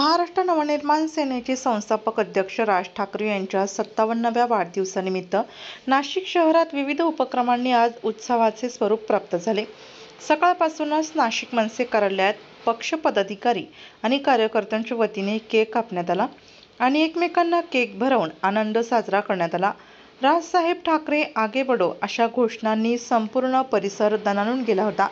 महाराष्ट्र नवनिर्माण सेनेचे संस्थापक अध्यक्ष राज ठाकरे यांच्या 57व्या वाढदिवसानिमित्त नाशिक शहरात विविध उपक्रमांनी आज उत्सवाचे स्वरूप प्राप्त झाले। सकाळपासूनच नाशिक मनसे कार्यालयात पक्ष पदाधिकारी आणि कार्यकर्त्यांच्या वतीने केक कापण्यात आला आणि एकमेकांना केक भरवून आनंद साजरा करण्यात आला। राजसाहेब ठाकरे आगे बढो अशा घोषणांनी संपूर्ण परिसर दणाणून गेला होता।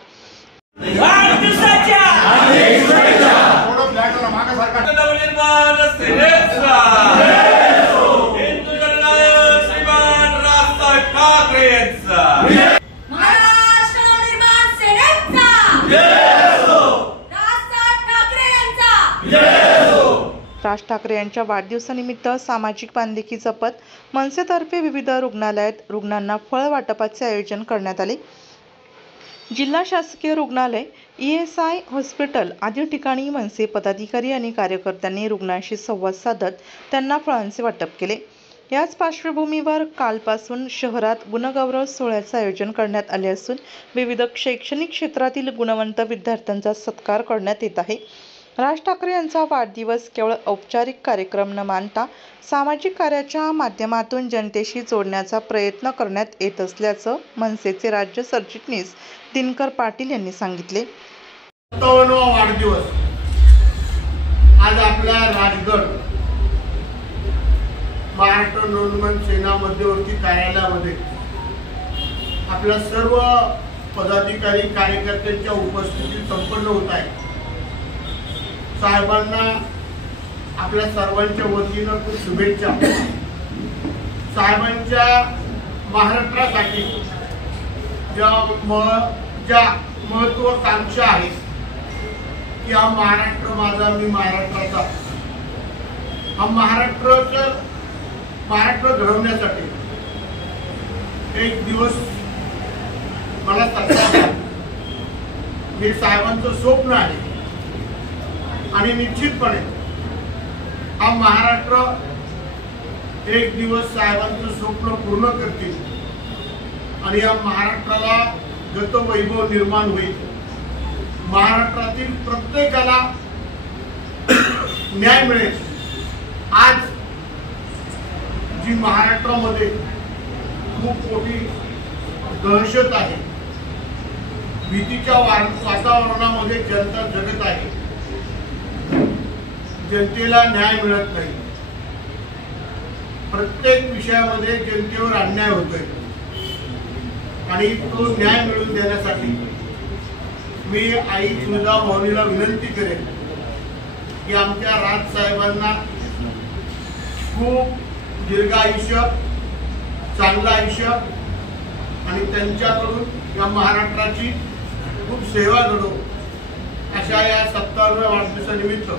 राज ठाकरे यांच्या वाढदिवसानिमित्त सामाजिक बांधिलकी जपत मनसेतर्फे विविध रुग्णालयात रुग्णांना फळ वाटपाचे आयोजन करण्यात आले। जिल्हा शासकीय रुग्णालय, ESI हॉस्पिटल आदी ठिकाणी मनसे पदाधिकारी आणि कार्यकर्त्यांनी रुग्णांशी संवाद साधत त्यांना फळांचे वाटप केले। याच पार्श्वभूमीवर कालपासून शहरात गुणगौरव सोहळ्याचे आयोजन करण्यात आले असून विविध शैक्षणिक क्षेत्रातील गुणवंत विद्यार्थ्यांचा सत्कार करण्यात येत आहे। राज ठाकरे यांचा वाढदिवस केवळ औपचारिक कार्यक्रम न मानता सामाजिक कार्याच्या माध्यमातून जनतेशी जोडण्याचा प्रयत्न करण्यात येत असल्याचं मनसेचे राज्य सरचिटणीस दिनकर पाटील यांनी सांगितले। 57वा वाढदिवस आज आपल्या राजगड महाराष्ट्र नवनिर्माण सेना मध्यवर्ती कार्यालयामध्ये आपल्या सर्व पदाधिकारी कार्यकर्त्यांच्या उपस्थितीत संपन्न होत आहे। साहेबांना आपल्या सर्वांच्या वतीनं खूप शुभेच्छा। साहेबांच्या महाराष्ट्रासाठी ज्या महत्वाकांक्षा आहेत की हा महाराष्ट्र माझा, मी महाराष्ट्राचा, हा महाराष्ट्र घडवण्यासाठी एक दिवस मला सत्ता हे साहेबांचं स्वप्न आहे आणि निश्चितपणे हा महाराष्ट्र एक दिवस साहेबांचं स्वप्न पूर्ण करतील आणि या महाराष्ट्राला गतवैभव निर्माण होईल। महाराष्ट्रातील प्रत्येकाला न्याय मिळेल। आज जी महाराष्ट्रामध्ये खूप मोठी दहशत आहे, भीतीच्या वातावरणामध्ये जनता जगत आहे, जनतेला न्याय मिळत नाही, प्रत्येक विषयामध्ये जनतेवर अन्याय होतोय आणि तो न्याय मिळवून देण्यासाठी मी आई तुळजाभवानीला विनंती करेन की आमच्या राजसाहेबांना खूप दीर्घ आयुष्य, चांगलं आयुष्य आणि त्यांच्याकडून या महाराष्ट्राची खूप सेवा घडो अशा या 57व्या वाढदिवसानिमित्त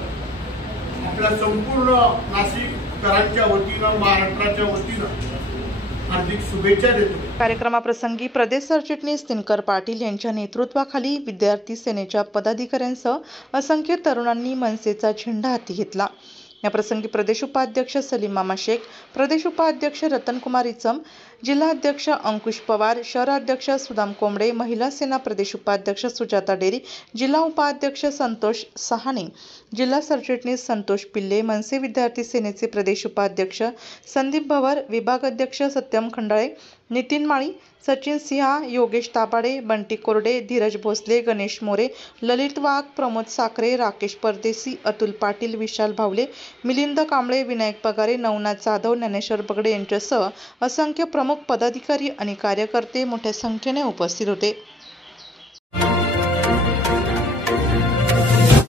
आपल्या संपूर्ण नाशिककरांच्या वतीनं, महाराष्ट्राच्या वतीनं हार्दिक शुभेच्छा देतो। कार्यक्रमाप्रसंगी प्रदेश सरचिटणीस दिनकर पाटील यांच्या नेतृत्वाखाली विद्यार्थी सेनेच्या पदाधिकाऱ्यांसह असंख्य तरुणांनी मनसेचा झेंडा हाती घेतला। या प्रसंगी प्रदेश उपाध्यक्ष सलीम मामा शेख, प्रदेश उपाध्यक्ष रतनकुमार इचम, जिल्हाध्यक्ष अंकुश पवार, शहराध्यक्ष सुदाम कोंबडे, महिला सेना प्रदेश उपाध्यक्ष सुजाता डेरी, जिल्हा उपाध्यक्ष संतोष सहाणे, जिल्हा सरचिटणीस संतोष पिल्ले, मनसे विद्यार्थी सेनेचे प्रदेश उपाध्यक्ष संदीप भवर, विभागाध्यक्ष सत्यम खंडाळे, नितीन माळी, सचिन सिंहा, योगेश ताबाडे, बंटी कोरडे, धीरज भोसले, गणेश मोरे, ललित वाघ, प्रमोद साखरे, राकेश परदेसी, अतुल पाटील, विशाल भावले, मिलिंद कांबळे, विनायक पगारे, नवनाथ जाधव, ज्ञानेश्वर बगडे यांच्यासह असंख्य प्रमुख पदाधिकारी आणि कार्यकर्ते मोठ्या संख्येने उपस्थित होते।